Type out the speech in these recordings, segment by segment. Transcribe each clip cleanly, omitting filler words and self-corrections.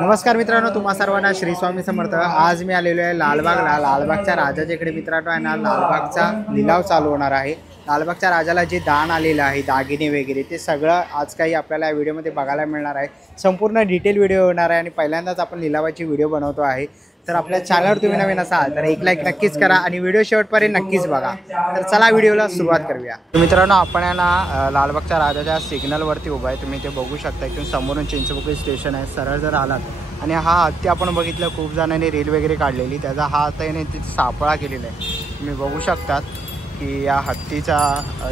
नमस्कार मित्रांनो, तुम्हा सर्वांना श्री स्वामी समर्थ। आज मी आलेलो आहे लालबागला। लालबागच्या राजाच्या इकडे मित्रांनो आहे ना, लालबागचा लिलाव चालू होणार आहे। लालबागच्या राजाला जे दान आलेलं आहे, दागिने वगैरे, ते सगळं आज काही आपल्याला या व्हिडिओमध्ये बघायला मिळणार आहे। संपूर्ण डिटेल व्हिडिओ होणार आहे आणि पहिल्यांदाच आपण लिलावाची व्हिडिओ बनवतो आहे। तर आपल्या चॅनलवर तुम्ही नवीन असाल तर एक लाईक नक्कीच करा आणि व्हिडिओ शेवटपर्यंत नक्कीच बघा। तर चला व्हिडिओला सुरुवात करूया। मित्रांनो, आपण आहे ना लालबागच्या राजाच्या सिग्नलवरती उभा आहे। तुम्ही ते बघू शकता, इथून समोरून चिंचपोकळी स्टेशन आहे। सरळ जर आलात आणि हा हत्ती आपण बघितलं, खूप जणांनी रील वगैरे काढलेली, त्याचा हा आता याने सापळा केलेला आहे। तुम्ही बघू शकतात की या हत्तीचा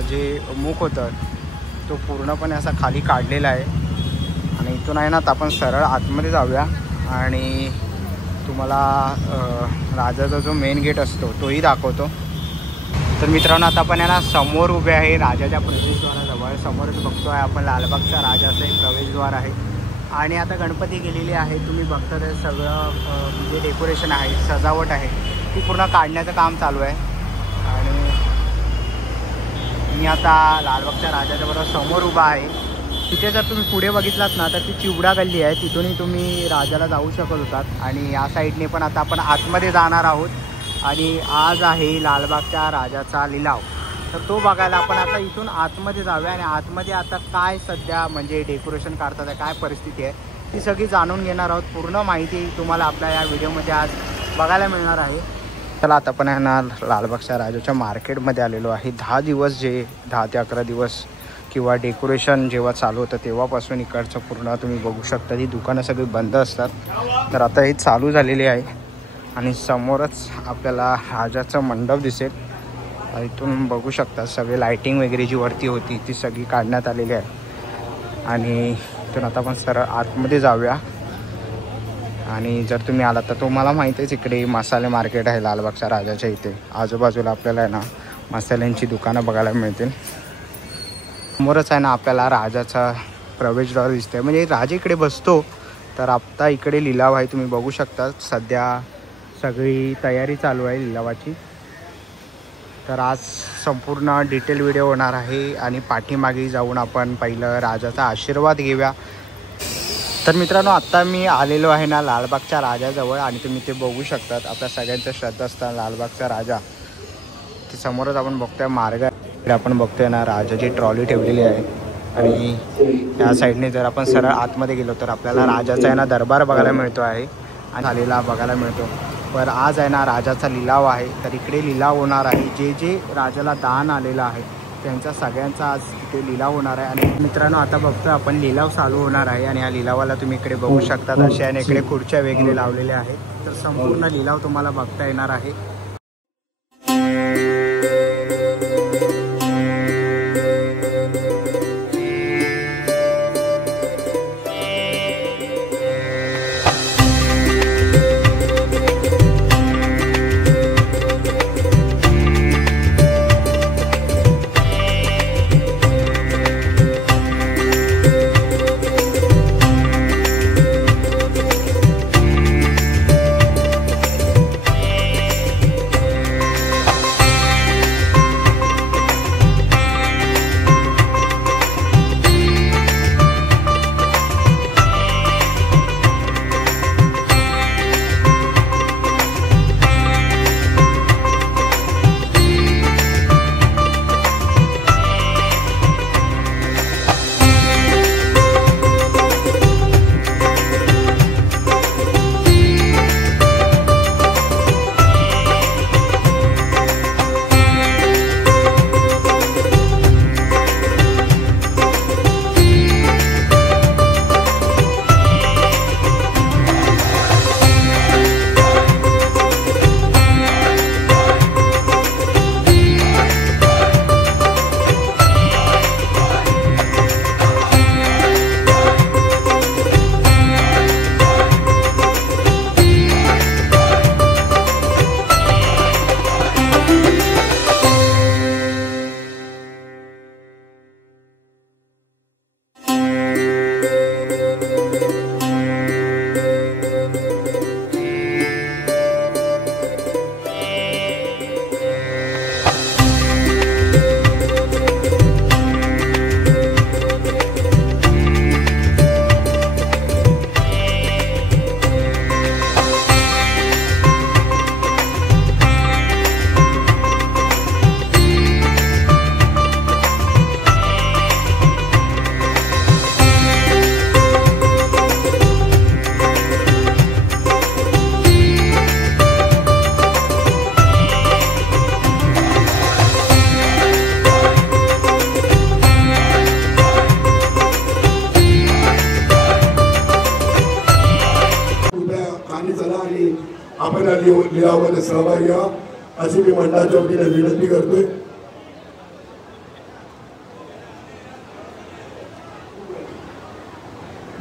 जे मुख होतं तो पूर्णपणे असा खाली काढलेला आहे। आणि इथून आहे ना आता आपण सरळ आतमध्ये जाऊया आणि तुम्हाला राजाचा जो मेन गेट असतो तोही दाखवतो। तर मित्रांनो, आता आपण याला समोर उभे आहे राजाच्या प्रवेशद्वाराजवळ। समोरच बघतो आहे आपण लालबागचा राजाचं एक प्रवेशद्वार आहे। आणि आता गणपती गेलेली आहे, तुम्ही बघता ते सगळं जे डेकोरेशन आहे, सजावट आहे, ती पूर्ण काढण्याचं काम चालू आहे। आणि मी आता लालबागच्या राजाच्या बरोबर समोर उभा आहे। तिथे जर तुम्ही पुढे बघितलात ना तर ती चिवडा गल्ली आहे, तिथूनही तुम्ही राजाला जाऊ शकत होतात। आणि या साईडने पण आता आपण आतमध्ये जाणार आहोत। आणि आज आहे लालबागच्या राजाचा लिलाव, तर तो बघायला आपण आता इथून आतमध्ये जाऊया। आणि आतमध्ये आता काय सध्या म्हणजे डेकोरेशन करतात आहे, काय परिस्थिती आहे, ती सगळी जाणून घेणार आहोत। पूर्ण माहिती तुम्हाला आपल्या या व्हिडिओमध्ये आज बघायला मिळणार आहे। चला, आता आपण आहे ना लालबागच्या राजाच्या मार्केटमध्ये आलेलो आहे। 10 दिवस, जे 10 ते 11 दिवस किंवा डेकोरेशन जेव्हा चालू होतं तेव्हापासून इकडचं पूर्ण तुम्ही बघू शकता, ही दुकानं सगळी बंद असतात। तर आता हे चालू झालेली आहे आणि समोरच आपल्याला राजाचं मंडप दिसेल। इथून बघू शकता सगळे लाईटिंग वगैरे जी वरती होती ती सगळी काढण्यात आलेली आहे। आणि इथून आता आपण सरळ आतमध्ये जाऊया। आणि जर तुम्ही आलात तर तुम्हाला माहिती आहे इकडे मसाले मार्केट आहे लालबागच्या राजाच्या इथे। आजूबाजूला आपल्याला आहे ना मसाल्यांची दुकानं बघायला मिळतील। समोरच आहे ना आपल्याला राजाचा प्रवेशद्वार दिसतंय, म्हणजे राजा इकडे बसतो। तर आता इकडे लिलाव आहे, तुम्ही बघू शकता। सध्या सगळी तयारी चालू आहे लिलावाची। तर आज संपूर्ण डिटेल व्हिडिओ होणार आहे आणि पाठीमागे जाऊन आपण पहिलं राजाचा आशीर्वाद घेऊया। तर मित्रांनो, आत्ता मी आलेलो आहे ना लालबागच्या राजाजवळ आणि तुम्ही ते बघू शकतात। आपल्या सगळ्यांचं श्रद्धास्थान लालबागचा राजा, ते समोरच आपण बघतोय मार्ग आहे। आपण बघतोय ना राजाची ट्रॉली ठेवलेली आहे। आणि या साईडने जर आपण सरळ आतमध्ये गेलो तर आपल्याला राजाचा आहे ना दरबार बघायला मिळतो आहे आणि झालेला बघायला मिळतो। पण आज आहे ना राजाचा लिलाव आहे, तर इकडे लिलाव होणार आहे। जे जे राजाला दान आलेलं आहे त्यांचा सगळ्यांचा आज इथे लिलाव होणार आहे। आणि मित्रांनो, आता बघतो आपण लिलाव चालू होणार आहे आणि या लिलावाला तुम्ही इकडे बघू शकता असे आणि इकडे खुर्च्या वगैरे लावलेल्या आहेत। तर संपूर्ण लिलाव तुम्हाला बघता येणार आहे। आपण या लिलावामध्ये सहभागी व्हा अशी मी मंडळाच्या वतीने विनंती करतोय.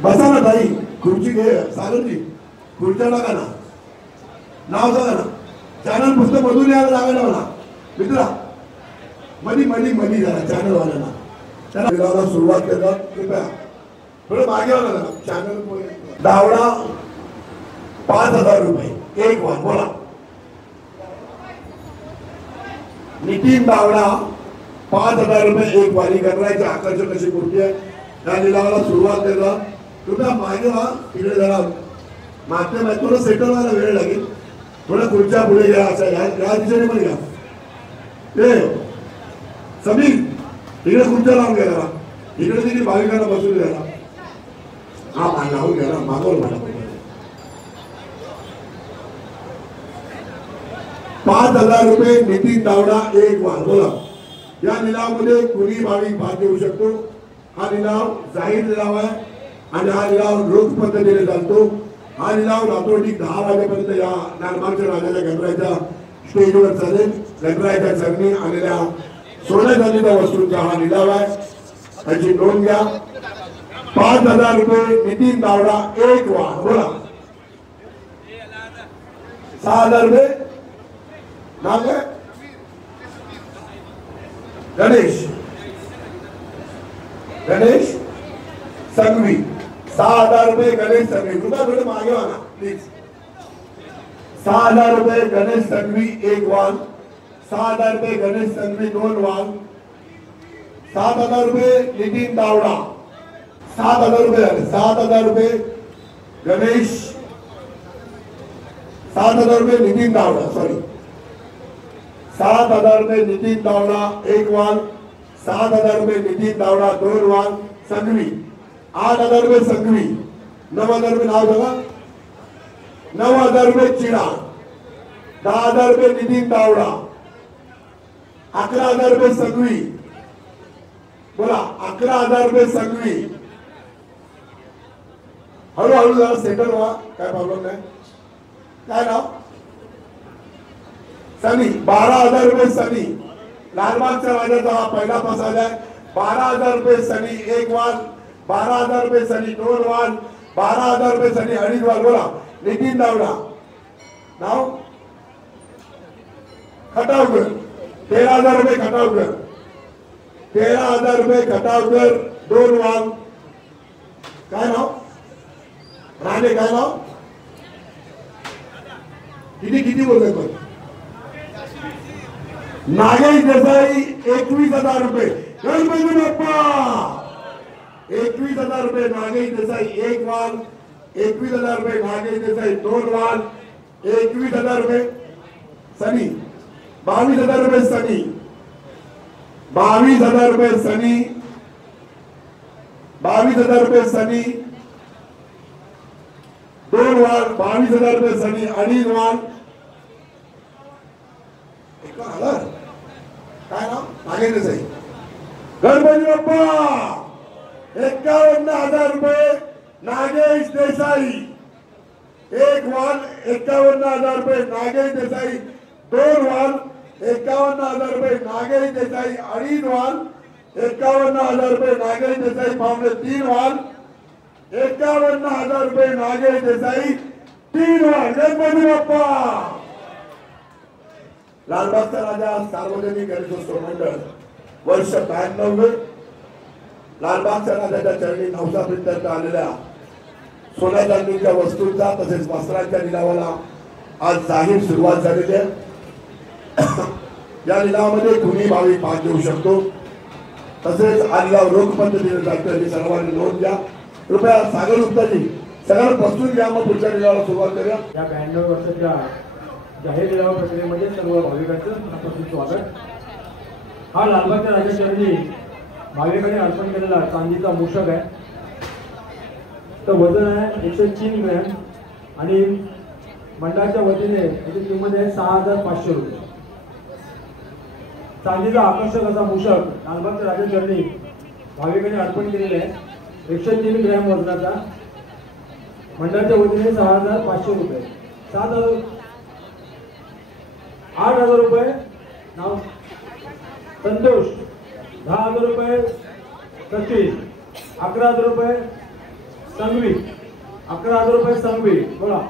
बसा ना ताई, खुर्ची घे. सागरजी खुर्च्या टाका ना, नाव सांगा ना. चॅनल पुस्तक मधून यायला जागा ना मित्रा, मधी मधी मधी जरा चॅनल वाल्यांना त्याला लिलावाला सुरुवात करतात. कृपया थोडं मागे आला ना. चॅनल दावडा 5,000 रुपये एक वार. बोला नितीन दावडा 5,000 रुपये एक वारी करण्याची आकर्षक अशी मूर्ती आहे. त्या लिलावाला सुरुवात करतात. कृपया मागे व्हा. इकडे जरा मागच्या थोडं सेटल व्हायला वेळ लागेल. थोडं खुर्च्या पुढे घ्या. असं या दिशेने पण घ्या. ते समीर इकडे खुर्च्या लावून घ्या जरा. इकडे देखील भाविकांना बसून घ्या. हा मान लावून घ्या ना. मागवून म्हणा 5,000 रुपये नितीन दावडा एक वार. बोला या लिलावामध्ये कुणी भाविक भाग घेऊ शकतो. हा लिलाव जाहीर लिलाव आहे आणि हा लिलाव रोख पद्धतीने चालतो. हा लिलाव रात्री 10 वाजेपर्यंत या लालबागच्या राजाच्या गणरायाच्या स्टेजवर चालेल. गणरायाच्या चरणी आलेल्या सोन्या चांदीच्या वस्तूंचा हा लिलाव आहे. त्याची नोंद घ्या. 5,000 रुपये नितीन दावडा एक वार. बोला 6,000 रुपये नाव काय? गणेश गणेश संघवी 6,000 रुपये गणेश संघवी. कृपया थोडे मागे व्हा ना प्लीज. 6,000 रुपये गणेश संघवी एक वाल. 6,000 रुपये गणेश संघवी दोन वाल. 7,000 रुपये नितीन दावडा. 7,000 रुपये झाले. 7,000 रुपये गणेश. 7,000 रुपये नितीन दावडा. सॉरी 7,000 रुपये नितीन दावडा एक वाल. 7,000 रुपये नितीन दावडा दोन वाल संघवी. 8,000 रुपये संघवी. 9,000 रुपये नाव बघा. 9,000 रुपये चिडा. 10,000 रुपये नितीन दावडा. 11,000 रुपये संघवी. बोला 11,000 रुपये संघवी. हळूहळू जरा सेटल व्हा. काय प्रॉब्लेम नाही. काय नाव? सनी. 12,000 रुपये सनी. लालबागच्या राजाचा हा पहिला प्रसाद आहे. 12,000 रुपये सनी एक वाल. 12,000 रुपये सनी दोन वाल. 12,000 रुपये सनी अडीच वाल. बोला नितीन दावडा. नाव खटावकर. 13,000 रुपये खटावकर. 13,000 रुपये खटावकर दोन वाल. काय नाव? राणे. काय नाव? किती किती बोलतोय पण? नागेश देसाई 21,000 रुपये. गणपती बाप्पा 21,000 रुपये नागेश देसाई एक वाल. 21,000 रुपये नागेश देसाई दोन वाल. 21,000 रुपये सनी. 22,000 रुपये सनी. 22,000 रुपये सनी. 22,000 रुपये सनी दोन वाल. 22,000 रुपये सनी अडीच वाल. काय नाव? नागेश देसाई. गणपती बाप्पा 51,000 रुपये नागेश देसाई एक वाल. 51,000 रुपये नागेश देसाई दोन वाल. 51,000 रुपये नागेश देसाई अडीच वाल. 51,000 रुपये नागेश देसाई पावणे तीन वाल. 51,000 रुपये नागेश देसाई तीन वाल. गणपती बाप्पा. लालबागचा राजा सार्वजनिक गणेशोत्सव मंडळ वर्ष 92. लालबागच्या राजाच्या चरणी नवसाप्रित्यर्थ आलेल्या सोन्या चांदीच्या वस्तूंचा तसेच वस्त्रांच्या लिलावाला आज जाहीर सुरुवात झालेली आहे. या लिलावामध्ये कुणी भाविक भाग घेऊ शकतो. तसेच हा लिलाव रोख पद्धतीने चालतोय. सर्वांनी नोंद घ्या. कृपया सागर गुप्ताजी सगळं बसून घ्या. मग पुढच्या लिलावाला सुरुवात करूया. या 92 वर्षाच्या जाहीर लिलाव प्रक्रियेमध्ये सर्व भाविकांचं मनापासून स्वागत. हा लालबागच्या राजाचरणी भाविकांनी अर्पण केलेला चांदीचा मूषक आहे. तर वजन आहे 103 ग्रॅम आणि मंडळाच्या वतीने याची किंमत आहे 6,500 रुपये. चांदीचा आकर्षक असा मूषक लालबागच्या राजाचरणी भाविकांनी अर्पण केलेला आहे. 103 ग्रॅम वजनाचा. मंडळाच्या वतीने 6,500 रुपये. 8,000 रुपये नाव संतोष, 10,000 रुपये सचिन, 11,000 रुपये संघवी, 11,000 रुपये संघवी बोला,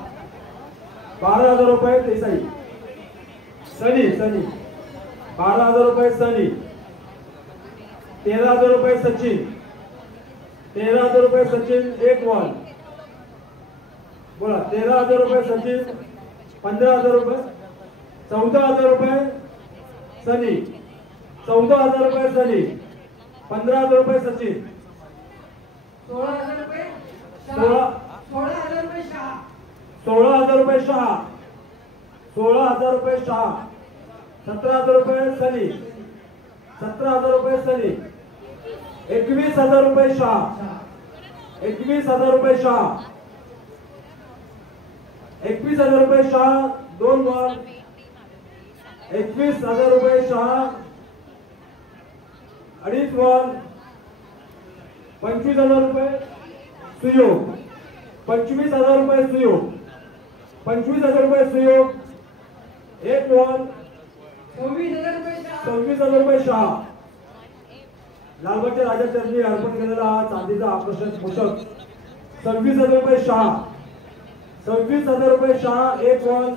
12,000 रुपये देसाई, सनी 12,000 रुपये सनी, 13,000 रुपये सचिन, 13,000 रुपये सचिन एक बॉल बोला, 13,000 रुपये सचिन, 15,000 रुपये, 14,000 रुपये सनी, 14,000 रुपये सनी, 15,000 रुपये सचिन, 16,000 रुपये 16,000 रुपये शाह, 16,000 रुपये शाह, 16,000 रुपये शाह, 17,000 रुपये सनी, 17,000 रुपये सनी, 21,000 रुपये शाह, 21,000 रुपये शाह, 21,000 रुपये शाह, 2 बॉल, 21,000 रुपये शाह, 2.5 बॉल, 25,000 रुपये सुयोग, 25,000 रुपये सुयोग, 25,000 रुपये सुयोग, 1 बॉल, 26,000 रुपये शाह, 26,000 रुपये शाह. लालबागच्या राजा चरणी अर्पण केलेला हा चांदीचा आकर्षक मूषक 26,000 रुपये शाह, 26,000 रुपये शाह, 1 बॉल,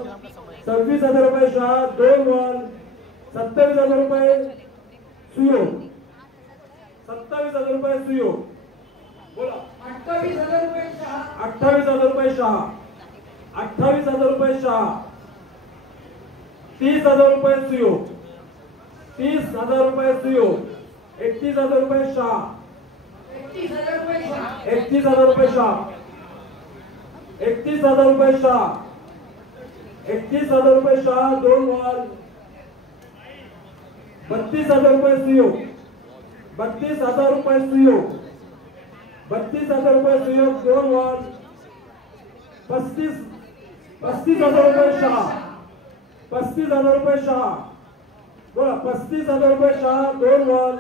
26,000 रुपये शाह, 2 बॉल, 27,000 रुपये सुयोग, 27,000 रुपये सुयोग बोला, 28,000 रुपये शाह, 28,000 रुपये शाह, 28,000 रुपये शाह, 30,000 रुपये सुयोग, 30,000 रुपये सुयोग, 31,000 रुपये शाह, 31,000 रुपये शाह, 31,000 रुपये शाह, 31,000 रुपये शाह, 31,000 रुपये शाह, 2 बॉल, 32,000 रुपये सुयोग, 32,000 रुपये सुयोग, 32,000 रुपये सुयोग, 2 बॉल, 35,000 रुपये शाह, 35,000 रुपये शाह बोला, 35,000 रुपये शाह, 2 बॉल,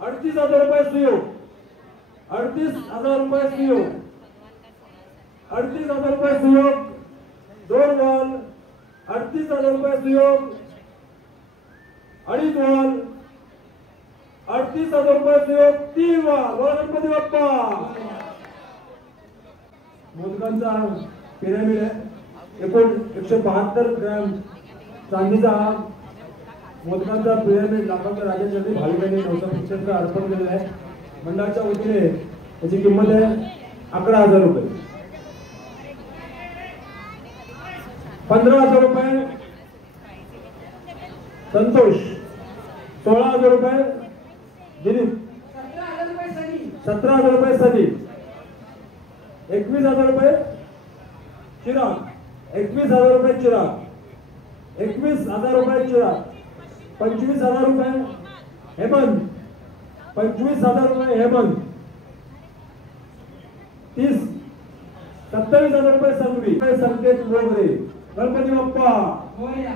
38,000 रुपये सुयोग, 38,000 रुपये सुयोग, 38,000 रुपये सुयोग, 2 बॉल, 38,000 रुपये सुयोग, 2.5 बॉल, 38,000 रुपये सुयोग, 3 बॉल बोला, गणपती बाप्पा. मोदकांचा पिरॅमिड आहे, एकूण 172 ग्रॅम चांदीचा हा मोदकांचा पिरॅमिड लालबागच्या राजा चरणी भाविकांनी 975 अर्पण केलेला आहे. मंडळाच्या वतीने त्याची किंमत आहे 11,000 रुपये. 15,000 रुपये संतोष, 16,000 रुपये दिलीप, 17,000 रुपये सनी, 17,000 रुपये सनी, 21,000 रुपये चिराग, 21,000 रुपये चिराग, 21,000 रुपये चिराग, 25,000 रुपये हेमंत, 25,000 रुपये हेमंत, 27,000 रुपये संघवी, संकेत मोगरे, गणपती बाप्पा. मोरया,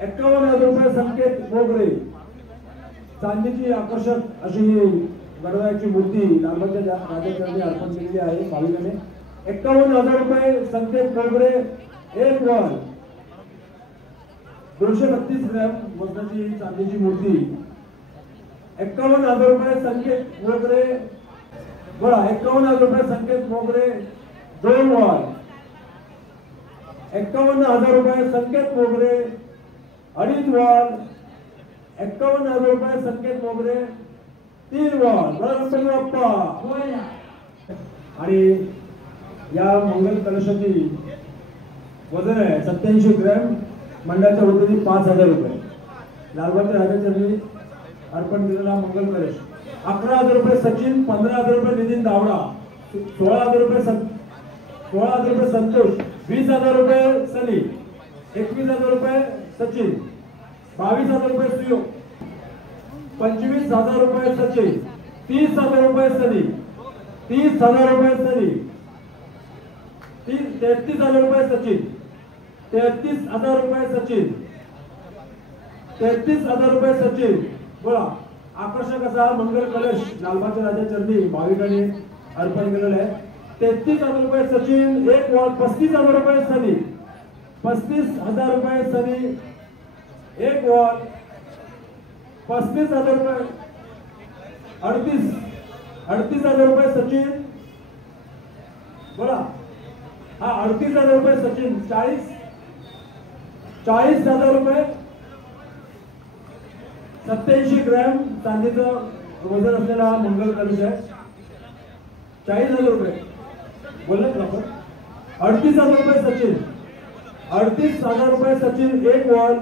51,000 रुपये संकेत मोगरे. चांदीची आकर्षक अशी गणरायाची मूर्ती लालबागच्या राजा चरणी अर्पण केलेली आहे भाविकांनी. 51,000 रुपये संकेत मोगरे, 1 बॉल, 232 ग्रॅम वजनाची चांदीची मूर्ती. 51,000 रुपये संकेत मोगरे बोला, 51,000 रुपये संकेत मोगरे, 2 बॉल, 51,000 रुपये संकेत मोगरे, 2.5 बॉल, 51,000 रुपये संकेत मोगरे, 3 बॉल बोला, गणपती बाप्पा. मोरया, आणि या मंगल कलशाची वजन आहे 87 ग्रॅम. मंडळाच्या वतीने 5,000 रुपये. लालबागच्या राजा चरणी अर्पण केलेला मंगल कलश. 11,000 रुपये सचिन, 15,000 रुपये नितीन दावडा, 16,000 रुपये 16,000 रुपये संतोष, 20,000 रुपये सनी, 21,000 रुपये सचिन, 22,000 रुपये सुयोग, 25,000 रुपये सचिन, 30,000 रुपये सनी, 30,000 रुपये सनी, 33,000 रुपये सचिन, 33,000 रुपये सचिन, 33,000 रुपये सचिन बोला. आकर्षक असा मंगल कलश लालबागच्या राजा चरणी भाविकांनी अर्पण केलेला आहे. 33,000 रुपये सचिन, 1 बॉल, 35,000 रुपये सनी, 35,000 रुपये सनी, एक बॉल 35,000 रुपये 38,000 रुपये सचिन बोला हा 38,000 रुपये सचिन 40,000 रुपये 87 ग्रॅम चांदीचं वजन असलेला मंगल कलश आहे 40,000 रुपये बोलले ना आपण 38,000 रुपये सचिन 38,000 रुपये सचिन एक बॉल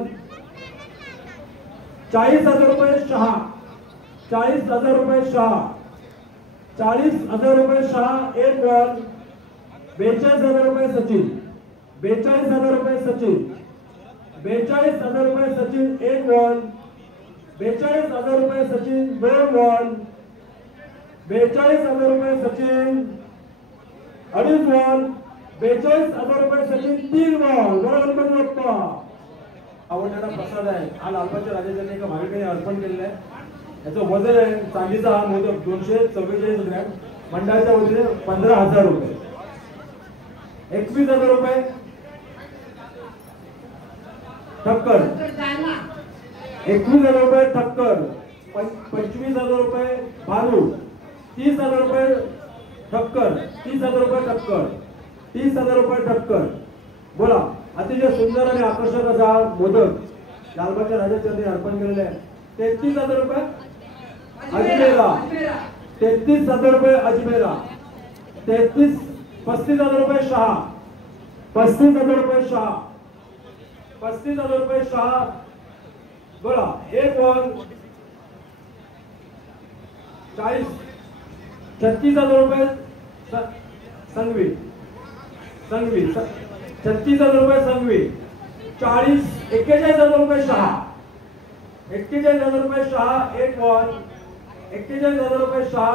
40,000 रुपये शहा 40,000 रुपये शहा 40,000 रुपये शहा एक बॉल 42,000 रुपये सचिन 42,000 रुपये सचिन 42,000 रुपये सचिन एक बॉल 42,000 रुपये सचिन दोन बॉल 42,000 रुपये सचिन अडीच बॉल 42,000 रुपये सचिन तीन बॉल बरोबर बाप्पा आवडणारा प्रसाद आहे हा लालबागच्या राजाच्या एका भाविकाने अर्पण केलेला आहे याचं वजन आहे चांदीचा हा मोदक 244 ग्रॅम मंडळाच्या वतीने 15,000 रुपये 21,000 रुपये ठक्कर 21,000 रुपये ठक्कर 25,000 रुपये भालू 30,000 रुपये ठक्कर 30,000 रुपये ठक्कर 30,000 रुपये ठक्कर बोला अतिशय सुंदर आणि आकर्षक असा मोदक लालबागच्या राजाच्या अर्पण केलेले आहे 33,000 रुपये अजमेरा 33,000 रुपये अजमेरा 35,000 रुपये शहा 35,000 रुपये शहा 35,000 रुपये शहा बोला एक बॉल 36,000 रुपये संघवी 36,000 रुपये संघवी 41,000 रुपये शहा 41,000 रुपये शहा एक बॉल 41,000 रुपये शहा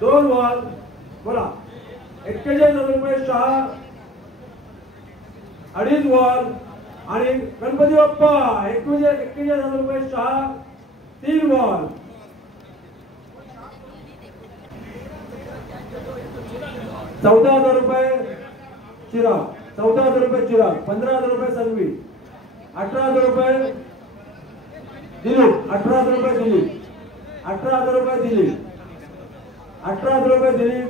दोन बॉल बोला 41,000 रुपये शहा अडीच बॉल आणि गणपती बाप्पा 41,000 रुपये शहा तीन बॉल 14,000 रुपये चिराग 14,000 रुपये चिराग 15,000 रुपये संघवी 18,000 रुपये दिलीप 18,000 रुपये दिलीप 18,000 रुपये दिलीप 18,000 रुपये दिलीप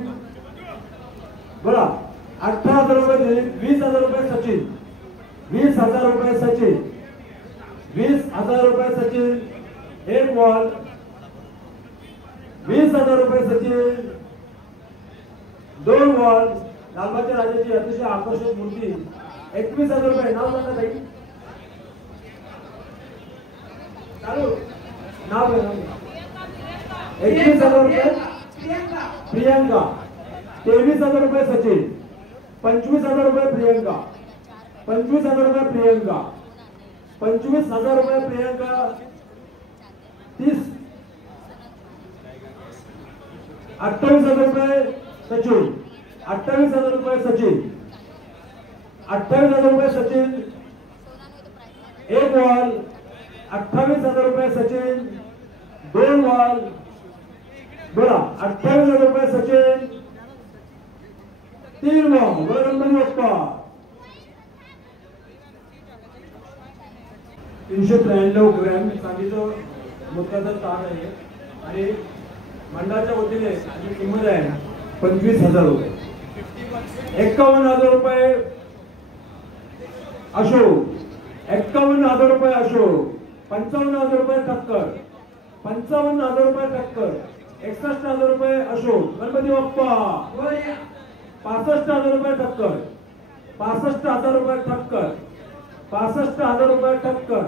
बोला 18,000 रुपये दिलीप 20,000 रुपये सचिन 20,000 रुपये सचिन 20,000 रुपये सचिन एक बॉल 20,000 रुपये सचिन दोन बॉल लालबागच्या राजाची अतिशय आकर्षक मूर्ती 21,000 रुपये नाव सांगा ताई चालू नाव 21,000 रुपये प्रियंका 23,000 रुपये सचिन 25,000 रुपये प्रियंका 25,000 रुपये प्रियंका 25,000 रुपये प्रियंका 28,000 रुपये सचिन 28,000 रुपये सचिन 28,000 रुपये सचिन एक बॉल 28,000 रुपये सचिन दोन बॉल बोला 28,000 रुपये सचिन तीन बॉल बोला गणपती बाप्पा 393 ग्रॅम चांदीचं मोदकाचं ताट आहे आणि मंडळाच्या वतीने याची किंमत आहे 25,000 रुपये 51,000 रुपये अशोक 51,000 रुपये अशोक 55,000 रुपये ठक्कर 55,000 रुपये ठक्कर 61,000 रुपये अशोक गणपती बाप्पा 65,000 रुपये ठक्कर 65,000 रुपये ठक्कर 65,000 रुपये ठक्कर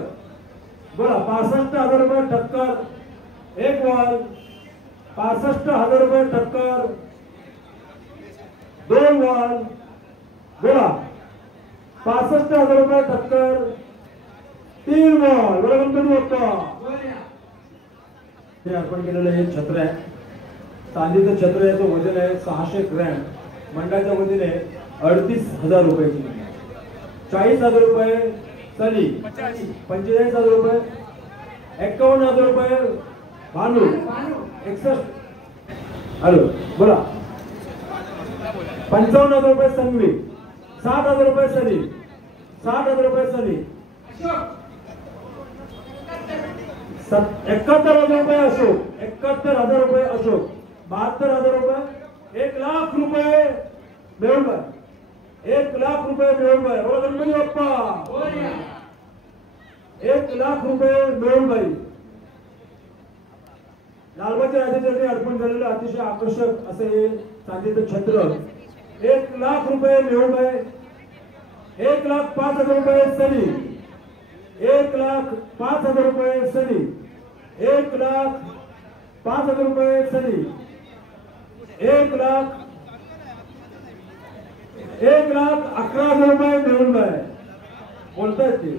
बोला 65,000 रुपये ठक्कर एक बॉल 65,000 रुपये ठक्कर दोन बॉल बोला 65,000 रुपये ठक्कर तीन बॉल बोला गणपती बाप्पा हे अर्पण केलेलं हे छत्र आहे चांदीचं छत्र याचं वजन आहे 600 ग्रॅम मंडळाच्या वतीने 38,000 रुपयाची 40,000 रुपये सली 45,000 रुपये 51,000 रुपये भानू 61 हॅलो बोला 55,000 रुपये संघवी 60,000 रुपये सली 60,000 रुपये सली अशोक 71,000 रुपये अशोक, 71,000 रुपये अशोक, 72,000 रुपये, 1,00,000 रुपये मेहुणबाई, 1,00,000 रुपये मेहुणबाई. बोला गणपती बाप्पा. मोरया 1,00,000 रुपये मेहुणबाई. लालबागच्या राजाचरणी अर्पण झालेलं अतिशय आकर्षक असे हे चांदीचं छत्र. 1,00,000 रुपये मेहुणबाई. 1,05,000 रुपये सनी. 1,05,000 रुपये सनी. 1,05,000 रुपये सनी. 1,11,000 रुपये मेहुणबाई. बोलतायत ते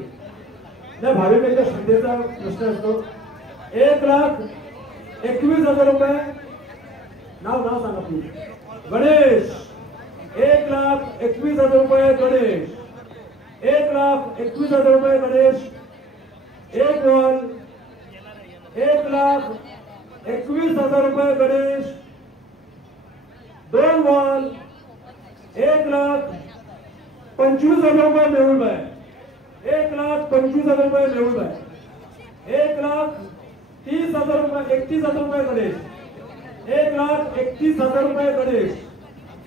त्या भाविकांच्या श्रद्धेचा प्रश्न असतो. 1,21,000 रुपये. नाव सांगा प्लीज. गणेश. 1,21,000 रुपये गणेश. 1,21,000 रुपये गणेश. 1 वॉल. 1,21,000 रुपये गणेश. 2 वॉल. 1,25,000 रुपये मेहुणबाई. 1,25,000 रुपये मेहुणबाई. 1,30,000 रुपये. 31,000 रुपये गणेश. 1,31,000 रुपये गणेश.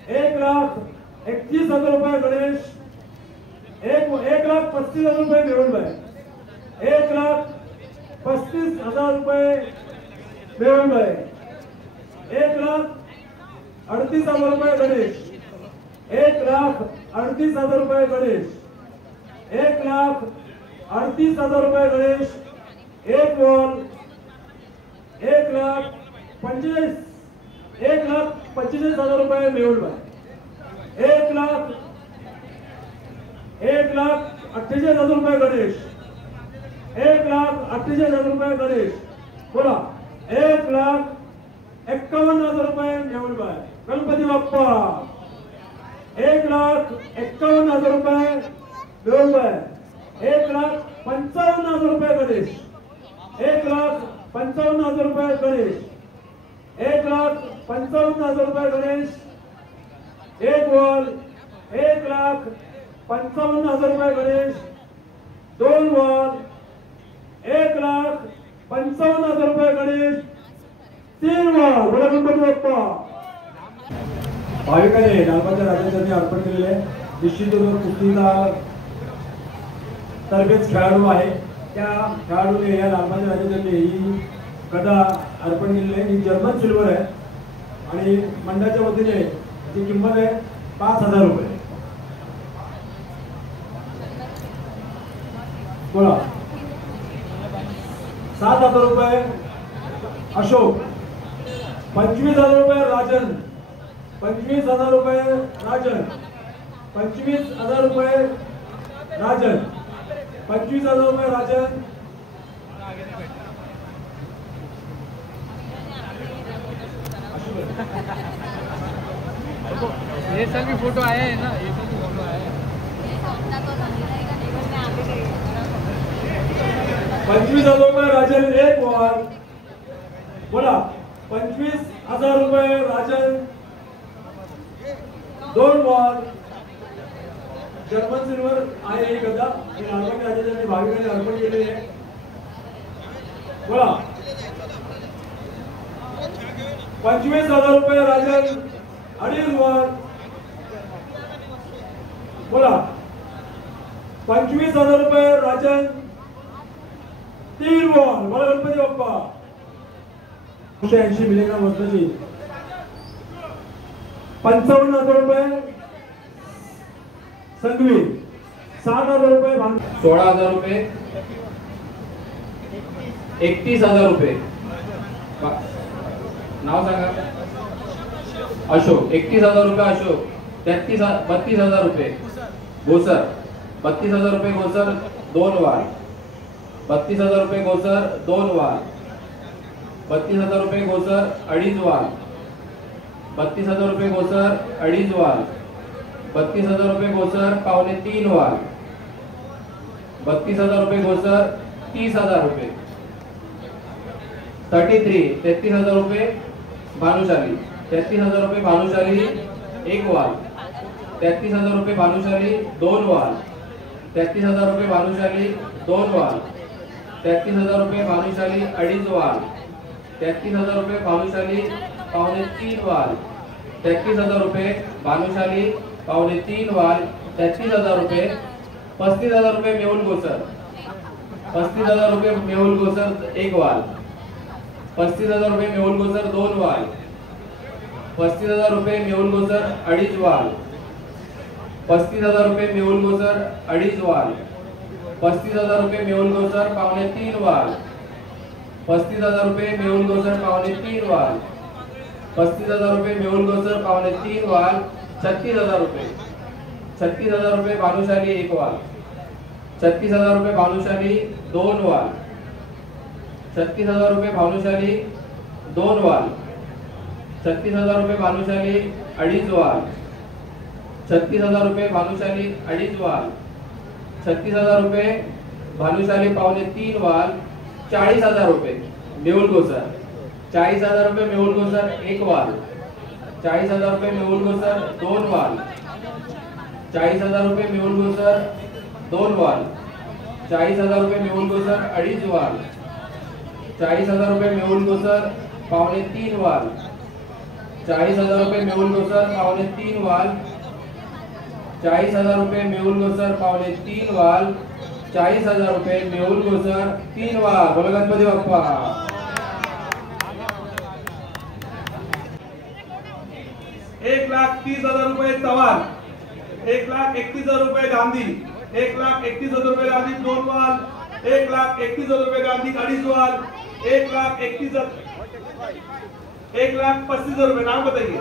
1,31,000 रुपये गणेश. 1,35,000 रुपये मेहुणबाई. 1,35,000 रुपये मेहुणबाई. 1,38,000 रुपये गणेश. 1,38,000 रुपये गणेश. 1,38,000 रुपये गणेश. 1 वॉल. 1,45,000 रुपये मेहुणबाई. 1,48,000 रुपये गणेश. 1,48,000 रुपये गणेश. बोला. 1,51,000 रुपये मेहुणबाई. गणपती बाप्पा. 1,51,000 रुपये मेहुणबाई. 1,55,000 रुपये गणेश. 1,55,000 रुपये गणेश. 1,55,000 रुपये गणेश. 1 वॉल. 1,55,000 रुपये गणेश. 2 वॉल. 1,55,000 रुपये गणेश. 3 वॉल. बोला गणपती बाप्पा. भाविकांनी लालबागच्या राजाचरणी अर्पण केलेले निश्चितच कुस्तीचा तरबेज खेळाडू आहे. त्या खेळाडूने या लालबागच्या राजाचरणी ही गदा अर्पण केलेली आहे. ही जर्मन सिल्वर आहे आणि मंडळाच्या वतीने जी किंमत आहे 5,000 रुपये. बोला. 7,000 रुपये अशोक. 25,000 रुपये राजन. 25,000 रुपये राजन. 25,000 रुपये राजन. 25,000 रुपये राजन. ये सब भी फोटो आया है ना, ये सब भी फोटो आया है. 25,000 रुपये राजन. 1 वॉल. बोला. 25,000 रुपये राजन. 2 वॉल. जर्मन सिल्वर आहे ही गदा. ही लालबागच्या राजाचरणी भाविकांनी अर्पण केलेली आहे. बोला. 25,000 रुपये राजन. 2.5 वॉल. बोला. 25,000 रुपये राजन. 3 वॉल. बोला गणपती बाप्पा. 180 मिलीग्राम वजनाची 55,000 रुपये संघवी. 7,000 रुपये 16,000 रुपये. 31,000 रुपये. नाव सांगा. अशोक. 31,000 रुपये अशोक. 32,000 रुपये घोसर. 32,000 रुपये घोसर. 2 वाल. 32,000 रुपये घोसर. 2 वाल. 32,000 रुपये घोसर. 2.5 वाल. 32,000 रुपये घोसर. 2.5 वाल. 32,000 रुपये घोसर. 2.25 वाल. 32,000 रुपये घोसर. 30,000 रुपये. 33,000 रुपये भानुशाली. 33,000 रुपये भानुशाली. 1 वाल. 33,000 रुपये भानुशाली. 2 वाल. 33,000 रुपये भानुशाली 2 वाल, 33,000 रुपये भानुशाली 2.5 वाल, 33,000 रुपये भानुशाली 2.25 वाल, 33,000 रुपये भानुशाली 2.25 वाल, 33,000 रुपये, 35,000 रुपये मेहुल गोसर, 35,000 रुपये मेहुल गोसर 1 वाल, 35,000 रुपये मेहुल गोसर 2 वाल, 35,000 रुपये मेहुल गोसर 2.5 वाल, 35,000 रुपये मेहुल गोसर 2.5 वाल, 35,000 रुपये मेहुल गोसर 2.25 वाल, 35,000 रुपये मेहुल गोसर 2.25 वाल, 35,000 रुपये मेहुल गोसर 2.25 वाल, 36,000 रुपये, 36,000 रुपये भानुशाली 1 वाल, 36,000 रुपये भानुशाली 2 वाल, 36,000 रुपये भानुशाली 2 वाल, 36,000 रुपये भानुशाली 2.5 वाल, 36,000 रुपये भानुशाली 2.5 वाल, 36,000 रुपये भानुशाली 2.25 वाल, 40,000 रुपये मेहुल गोसर, 40,000 रुपये मेहुल गोसर 1 वाल, 40,000 रुपये मेहुल गोसर 2 वाल, 40,000 रुपये मेहुल गोसर 2 वाल, 40,000 रुपये मेहुल गोसर 2.5 वाल, 40,000 रुपये मेहुल गोसर 2.25 वाल, 40,000 रुपये मेहुल गोसर 2.25 वाल, 40,000 रुपये मेहुल गोसर 2.25 वाल, 40,000 रुपये मेहुल गोसर 3 वाल। बोला गणपती बाप्पा। 1,30,000 रुपये चव्हाण, 1,31,000 रुपये गांधी, 1,31,000 रुपये गांधी 2 वाल, 1,31,000 रुपये गांधी 2.5 वाल, 1,35,000 रुपये। नाम बताइए।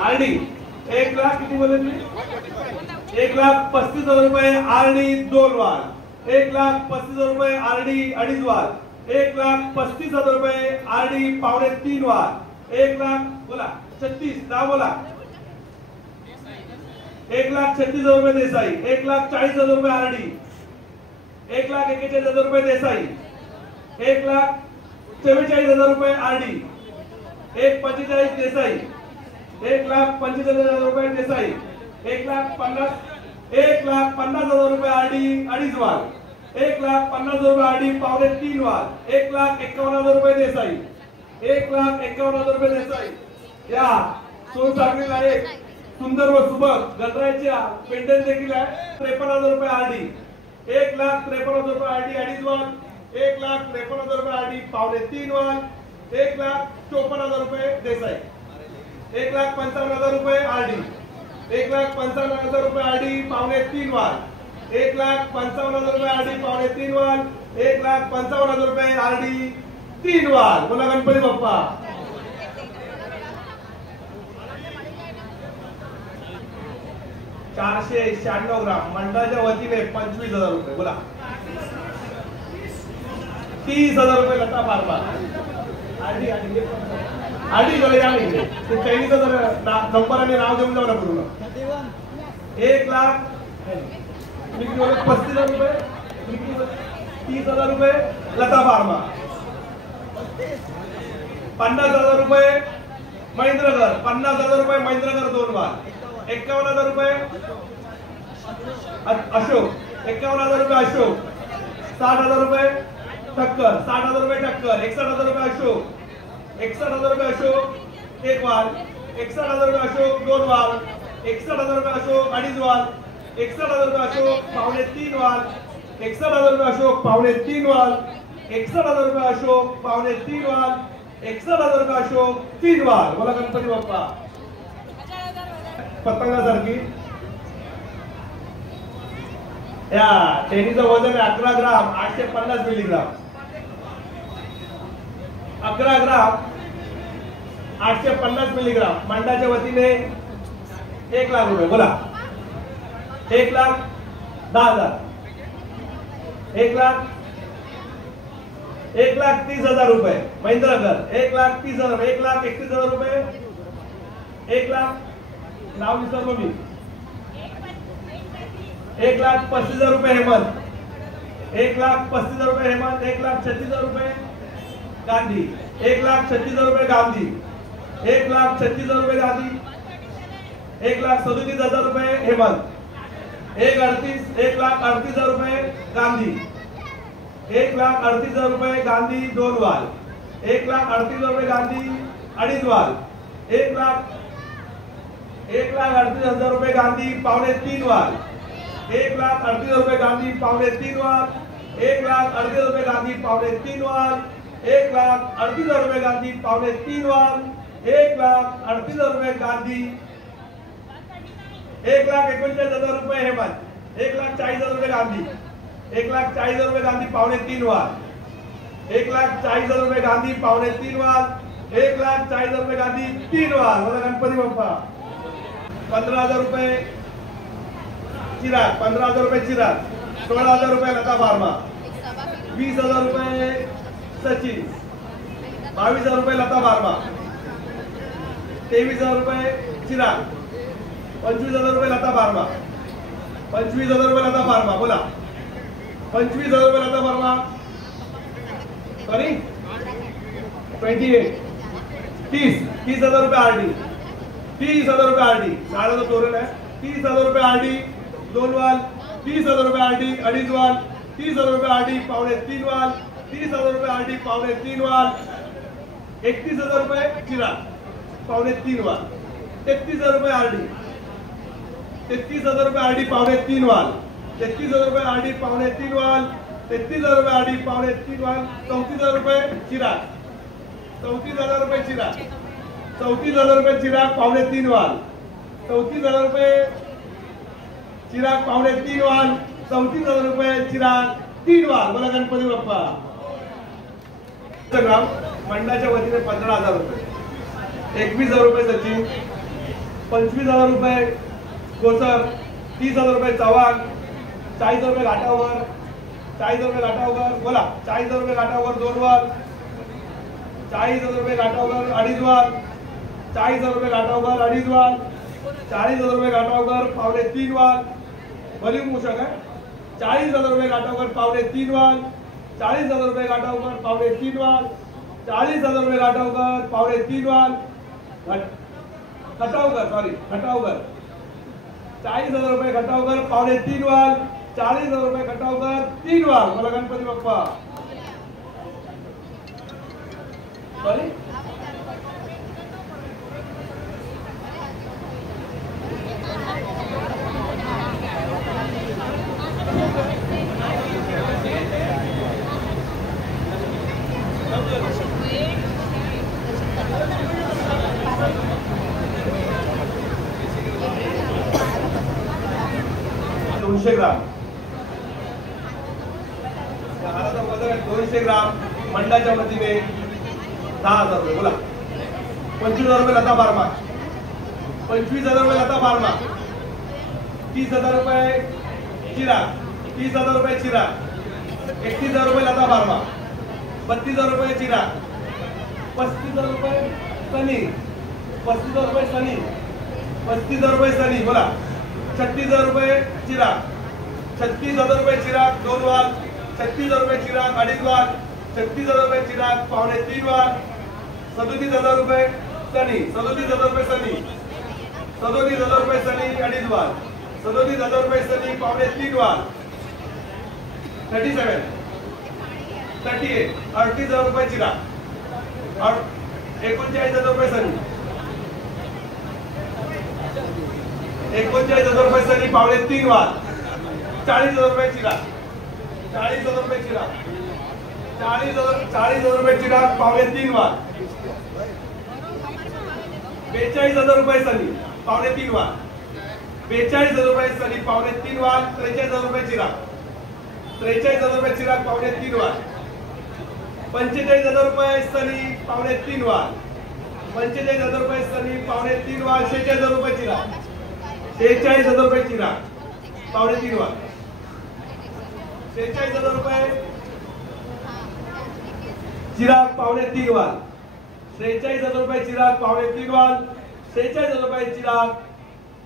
आरडी 1 लाख किती बोले तुम्ही? 1,35,000 रुपये आरडी 2 वाल, 1,35,000 रुपये आरडी 2.5 वाल, 1,35,000 रुपये आरडी 2.25 वाल, 1 लाख बोला 36 नाव बोला। 1,36,000 रुपये देसाई, 1,40,000 रुपये आरडी, 1,41,000 रुपये देसाई, 1,44,000 रुपये आरडी, 1,45 देसाई, 1,45,000 रुपये देसाई, 1,50,000 रुपये आरडी 2.5 वाल, 1,50,000 रुपये आरडी 2.25 वाल, 1,51,000 रुपये देसाई, 1,51,000 रुपये देसाई। या सोनसाखळीला एक सुंदर व सुबक गणरायाच्या पेंडंट देखील आहे। 53,000 रुपये आरडी, 1,53,000 रुपये आरडी 2.5 वाल, 1,53,000 रुपये आरडी 2.25 वाल, 1,54,000 रुपये देसाई, 1,55,000 रुपये आरडी, 1,55,000 रुपये आरडी 2.25 वाल, 1,55,000 रुपये आरडी 2.25 वाल, 1,55,000 रुपये आरडी 3 वाल। बोला गणपती बाप्पा। 496 ग्राम मंडळाच्या वतीने 25,000 रुपये। बोला 30,000 रुपये लता बारबा आरडी झाले या नाही ते चैनीचं जर नंबर आणि नाव देऊन जाऊ ना पूर्ण। 1,35,000 रुपये 30,000 रुपये लता बारमा, 50,000 रुपये महेंद्रगर, 50,000 रुपये महेंद्रगर 2 वाल, 51,000 रुपये अशोक, 51,000 रुपये अशोक, 60,000 रुपये ठक्कर, 60,000 रुपये ठक्कर, 61,000 रुपये अशोक, 61,000 रुपये अशोक 1 वाल, 61,000 रुपये अशोक 2 वाल, 61,000 रुपये अशोक 2.5 वाल, 61,000 रुपये अशोक 2.25 वाल, 61,000 रुपये अशोक 2.25 वाल, 61,000 रुपये अशोक 2.25 वाल, 61,000 रुपये अशोक 3 वाल। बोला गणपती बाप्पा। पतंगासारखी या टेनीचं वजन आहे 11 ग्राम 850 मिलीग्राम, 11 ग्राम 850 मिलीग्राम मंडळाच्या वतीने 1 लाख रुपये। बोला 1,10,000, 1,30,000 रुपये महेंद्रगर, 1,30,000, 1,31,000 रुपये, 1 लाख नाव विसरलो मी, 1,35,000 रुपये हेमंत, 1,35,000 रुपये हेमंत, 1,36,000 रुपये गांधी, 1,36,000 रुपये गांधी, 1,36,000 रुपये गांधी, 1,37,000 रुपये हेमंत, 1,38,000 रुपये गांधी, 1,38,000 रुपये गांधी 2 वाल, 1,38,000 रुपये गांधी 2.5 वाल, 1,38,000 रुपये गांधी 2.25 वाल, 1,38,000 रुपये गांधी 2.25 वाल, 1,38,000 रुपये गांधी 2.25 वाल, 1,38,000 रुपये गांधी 2.25 वाल, 1,38,000 रुपये गांधी 1,39,000 रुपये हे पण 1,40,000 रुपये गांधी, 1,40,000 रुपये गांधी 2.25 वाल, 1,40,000 रुपये गांधी 2.25 वाल, 1,40,000 रुपये गांधी 3 वाल. मला गणपती बाप्पा. 15,000 रुपये चिराग, 15,000 रुपये चिराग, 16,000 रुपये लता फार्मा, 20,000 रुपये सचिन, 22,000 रुपये लता फार्मा, 23,000 रुपये चिराग, 25,000 रुपये लता फार्मा, 25,000 रुपये लता फार्मा. बोला 25,000 रुपये लता फार्मा. सॉरी 28, 30,000 रुपये आरडी, 30,000 रुपये आरडी. शाळेचं तोरण आहे. 30,000 रुपये आरडी 2 वाल, 30,000 रुपये आरडी 2.5 वाल, 30,000 रुपये आरडी 2.25 वाल, 30,000 रुपये आरडी 2.25 वाल, 31,000 रुपये चिराग 2.25 वाल, 33,000 रुपये आरडी, 33,000 रुपये आरडी 2.25 वाल, 33,000 रुपये आरडी 2.25 वाल, 33,000 रुपये आरडी 2.25 वाल, 34,000 रुपये चिराग, 34,000 रुपये चिराग, 34,000 रुपये चिराग 2.25 वाल, 34,000 रुपये चिराग 2.25 वाल, 34,000 रुपये चिराग 3 वाल. मला गणपती बाप्पा. ग्राम मंडळाच्या वतीने 15,000 रुपये, 21,000 रुपये सचिन, 25,000 रुपये कोसर, 30,000 रुपये चव्हाण, 40,000 रुपये घाटावर, 40,000 रुपये घाटावर. बोला 40,000 रुपये घाटावर 2 वाल, 40,000 रुपये घाटावर 2.5 वाल, 40,000 रुपये घाटावर 2.5 वाल, 40,000 रुपये घाटावर 2.25 वाल. भरीव मूषक आहे. 40,000 रुपये घाटावर 2.25 वाल, 40,000 रुपये घाटावर 2.25 वाल, 40,000 रुपये घाटावर 2.25 वाल. खटावकर सॉरी खटावकर 40,000 रुपये खटावकर 2.25 वाल, 40,000 रुपये खटावकर 3 वाल. मला गणपती बाप्पा. सॉरी ग्राम 200 ग्राम मंडळाच्या वतीने 10,000 रुपये. बोला 25,000 रुपये लता फार्मा, 25,000 रुपये लता फार्मा, 30,000 रुपये चिराग, 30,000 रुपये चिराग, 31,000 रुपये लता फार्मा, 32,000 रुपये चिराग, 35,000 रुपये सनी, 35,000 रुपये सनी, 35,000 रुपये सनी. बोला 36,000 रुपये चिराग, 36,000 रुपये चिराग 2 वाल, 36,000 रुपये चिराग 2.5 वाल, 36,000 रुपये चिराग 2.25 वाल, 37,000 रुपये सनी, 37,000 रुपये सनी, 37,000 रुपये सनी 2.5 वाल, 37,000 रुपये सनी 2.25 वाल. 37, 38, 38,000 रुपये चिराग, 39,000 रुपये सनी, 39,000 रुपये सनी 2.25 वाल, 40,000 रुपये चिराग, 40,000 रुपये चिराग, 40,000 रुपये चिराग 2.25 वाल, 42,000 रुपये सनी 2.25 वाल, 42,000 रुपये सनी 2.25 वाल, 43,000 रुपये चिराग, 43,000 रुपये चिराग 2.25 वाल, 45,000 रुपये सनी 2.25 वाल, 45,000 रुपये सनी 2.25 वाल, 46,000 रुपये चिराग, 46,000 रुपये चिराग 2.25 वाल, 46,000 रुपये चिराग 2.25 वाल, 46,000 रुपये चिराग 2.25 वाल, 46,000 रुपये चिराग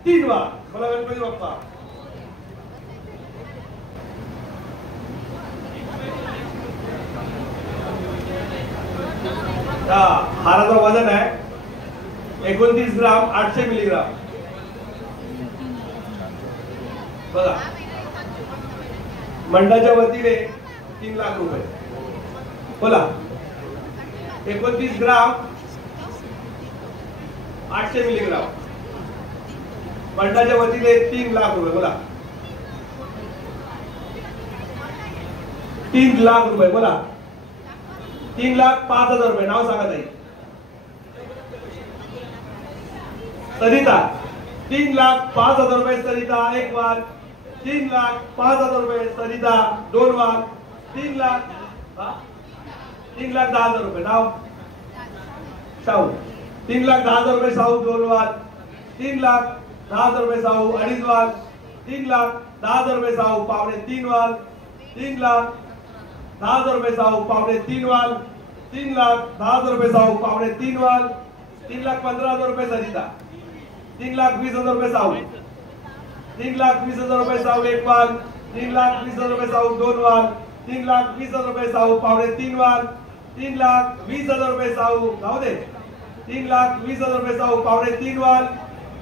3 वाल. बोला गणपती बाप्पा. हाराचं वजन आहे 29 ग्राम 800 मिलीग्राम. बघा मंडळाच्या वतीने 3 लाख रुपये बोला 29 ग्राम 800 मिलीग्राम मंडळाच्या वतीने 3 लाख रुपये बोला 3 लाख रुपये बोला 3,05,000 रुपये नाव सांगा ताई सरिता 3,05,000 रुपये सरिता 1 वार 3,05,000 रुपये सरिता 2 वार 3,10,000 रुपये नाव शाहू 3,10,000 रुपये शाहू 2 वार 3,10,000 रुपये शाहू 2.5 वार 3,10,000 रुपये शाहू पावणे 3 वार 3,10,000 रुपये शाहू पावणे 3 वार 3,10,000 रुपये शाहू पावणे 3 वार 3,15,000 रुपये सरिता 3,20,000 रुपये शाहू 3,20,000 रुपये शाहू 1 वार 3,20,000 रुपये शाहू 2 वार 3,20,000 रुपये शाहू पावणे 3 वार 3,20,000 रुपये शाहू जाऊ दे 3,20,000 रुपये शाहू पावणे 3 वार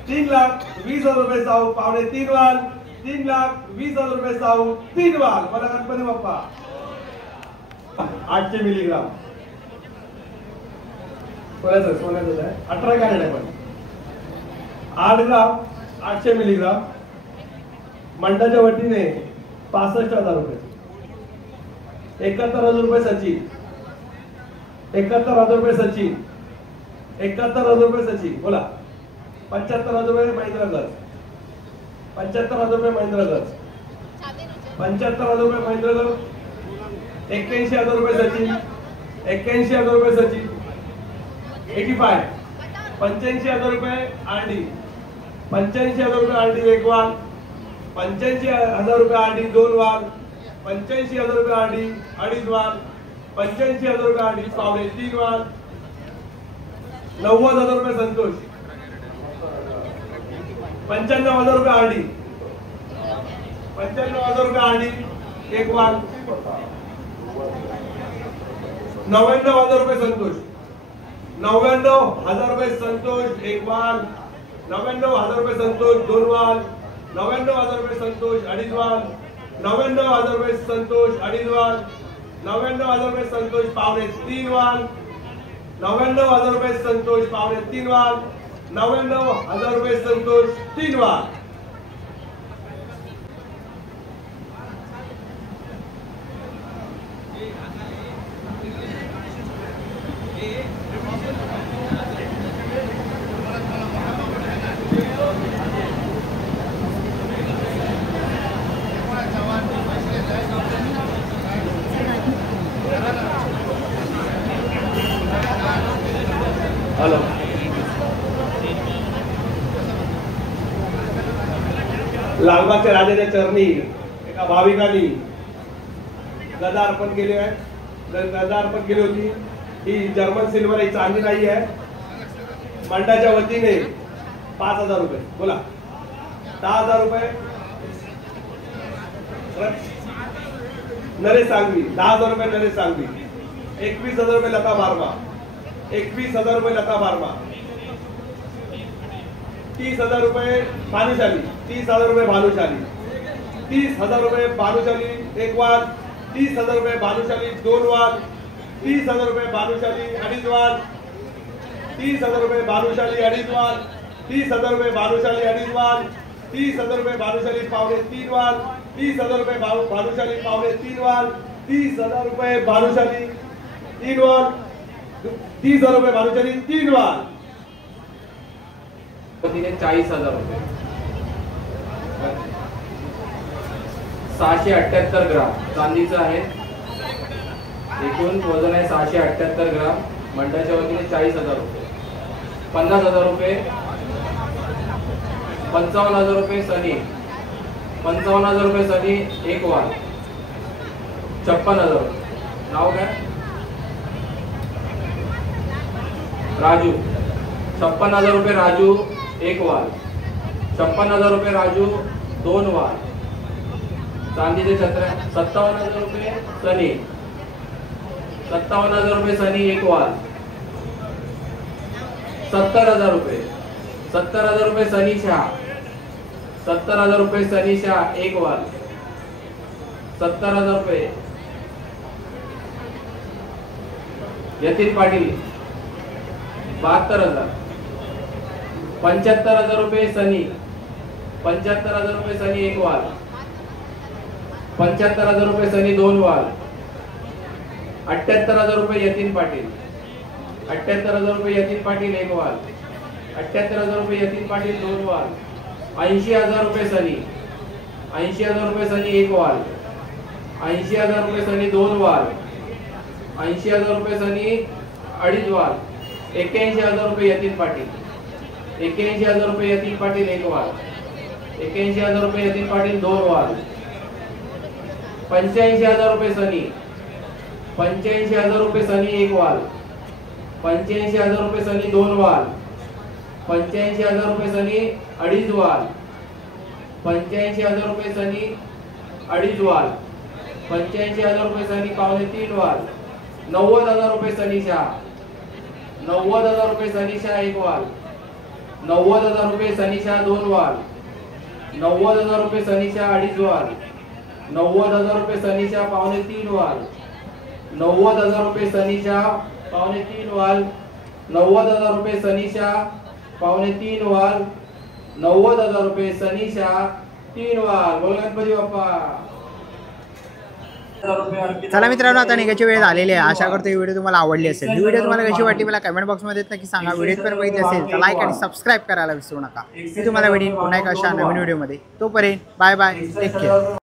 3,20,000 रुपये शाहू पावणे 3 वार 3,20,000 रुपये शाहू 3 वार मला गणपती बाप्पा 800 मिलीग्राम सोन्याचं आहे 18 कॅरेट आहे पण 8 ग्राम 800 मिलीग्राम मंडळाच्या वतीने 65,000 रुपये 71,000 रुपये सचिन 71,000 रुपये सचिन 71,000 रुपये सचिन बोला 75,000 रुपये महेंद्र गज 75,000 रुपये महेंद्र गज 75,000 रुपये महेंद्र गज 81,000 रुपये सचिन 81,000 रुपये सचिन 85 85,000 रुपये आरडी 85,000 रुपये आरडी 1 वार 85,000 रुपये आरडी 2 वार 85,000 रुपये आरडी 2.5 वार 85,000 रुपये आरडी पावणे 3 वार 90,000 रुपये संतोष 95,000 रुपये आरडी 95,000 रुपये आरडी 1 वार 99,000 रुपये संतोष 99,000 रुपये संतोष 1 वार 99,000 रुपये संतोष 2 वार 99,000 रुपये संतोष 2.5 वार 99,000 रुपये संतोष 2.5 वार 99,000 रुपये संतोष पावणे 3 वार 99,000 रुपये संतोष पावणे 3 वार 99,000 रुपये संतोष 3 वार हॅलो लालबागच्या राजाच्या चरणी एका भाविकांनी गदा अर्पण केली आहे गदा अर्पण केली होती ही जर्मन सिल्वर ही चांदी नाही आहे मंडळाच्या वतीने 5,000 रुपये बोला 10,000 रुपये नरेश सांगवी 10,000 रुपये नरेश सांगवी 21,000 रुपये लता बारमा 21,000 रुपये लता बारमा 30,000 रुपये भानुशाली 30,000 रुपये भानुशाली 30,000 रुपये भानुशाली 1 वार 30,000 रुपये भानुशाली 2 वार 30,000 रुपये भानुशाली 2.5 वार 30,000 रुपये भानुशाली 2.5 वार 30,000 रुपये भानुशाली 2.5 वार 30,000 रुपये भानुशाली पावणे 3 वार 30,000 रुपये भानुशाली पावणे 3 वार 30,000 रुपये भानुशाली 3 वार 30,000 रुपये भानुशाली 3 वार 40,000 रुपये 678 ग्राम चांदीचं आहे एकूण वजन आहे 678 ग्राम मंडळाच्या वतीने 40,000 रुपये 50,000 रुपये 55,000 रुपये सनी 55,000 रुपये सनी 1 वार 56,000 नाव काय राजू 56,000 रुपये राजू 1 वार 56,000 रुपये राजू 2 वार चांदीचे छत्र 57,000 रुपये सनी 57,000 रुपये सनी 1 वार 70,000 रुपये 70,000 रुपये सनी शहा 70,000 रुपये सनीशा एक वाल 70,000 रुपये यतीन पाटील 72,000 75,000 रुपये सनी 75,000 रुपये सनी एक वाल 75,000 रुपये सनी दोन वाल 78,000 रुपये यतीन पाटील 78,000 रुपये यतीन पाटील एक वाल 78,000 रुपये यतीन पाटील दोन वाल 80,000 रुपये सनी 80,000 रुपये सनी एक वाल 80,000 रुपये सनी दोन वाल 80,000 रुपये सनी अडीच वाल 81,000 रुपये यतीन पाटील 81,000 रुपये यतीन पाटील एक वाल 81,000 रुपये यतीन पाटील दोन वाल 85,000 रुपये सनी 85,000 रुपये सनी एक वाल 85,000 रुपये सनी दोन वाल 85,000 रुपये सनी अडीच वाल 85,000 रुपये सनी अडीच वाल 85,000 रुपये सनी पावणे तीन वाल 90,000 रुपये सनीशा 90,000 रुपये सनीशा एक वाल 90,000 रुपये सनीशा दोन वाल 90,000 रुपये सनीशा अडीच वाल 90,000 रुपये सनीशा पावणे तीन वाल 90,000 रुपये सनीशा पावणे तीन वाल 90,000 रुपये सनीशा पावणे तीन वाल 90,000 रुपये सनीशा तीन वाल. बोल गणपती बाप्पा. चला मित्रांनो, आता निघायची वेळ झालेली आहे. आशा करतो ही व्हिडिओ तुम्हाला आवडली असेल. ही व्हिडिओ तुम्हाला कशी वाटली मला कमेंट बॉक्समध्ये नक्की सांगा. व्हिडिओ जर बघितली असेल तर लाईक आणि सबस्क्राईब करायला विसरू नका. मी तुम्हाला भेटेन पुन्हा एका अशा नवीन व्हिडिओमध्ये. तोपर्यंत बाय बाय, टेक केअर.